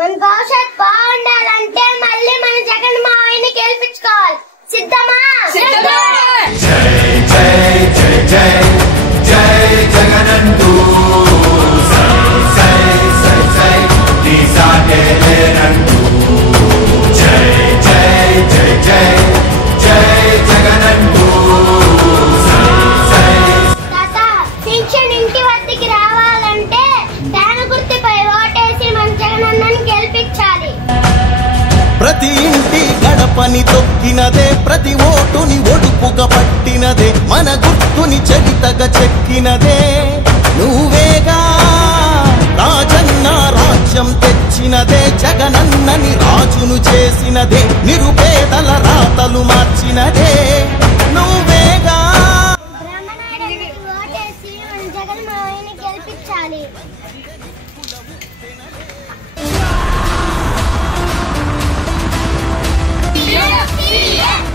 మన భవిష్యత్ బాగుండాలంటే మళ్ళీ మన జగన్ మావయ్యని గెలిపించుకోవాలి. సిద్ధమా? జై జై జై జై జై జగనంటూ సై సై సై సై నీ సాటే లేనంటూ జై జై జై జై జై జగనంటూ సై సై. తాత, పింఛన్ ఇంటి వద్దకి రావాలంటే దాన గుర్తుపై ఓటేసి మన జగనన్నని గెలిపించాలి. ప్రతి ఇంటి గడపని తొక్కినదే, ప్రతి ఓటుని ఒడుపుగా పట్టినదే, మన గుర్తుని చరితగా చెక్కినదే నువ్వేగా. రాజన్న రాజ్యం తెచ్చినదే, జగనన్నని రాజును చేసినదే, నిరుపేదల రాతలు మార్చినదే నువ్వేగా. బ్రహ్మనాయుడికి ఓటేసి మన జగన్ మావయ్యని గెలిపించాలి. Yeah.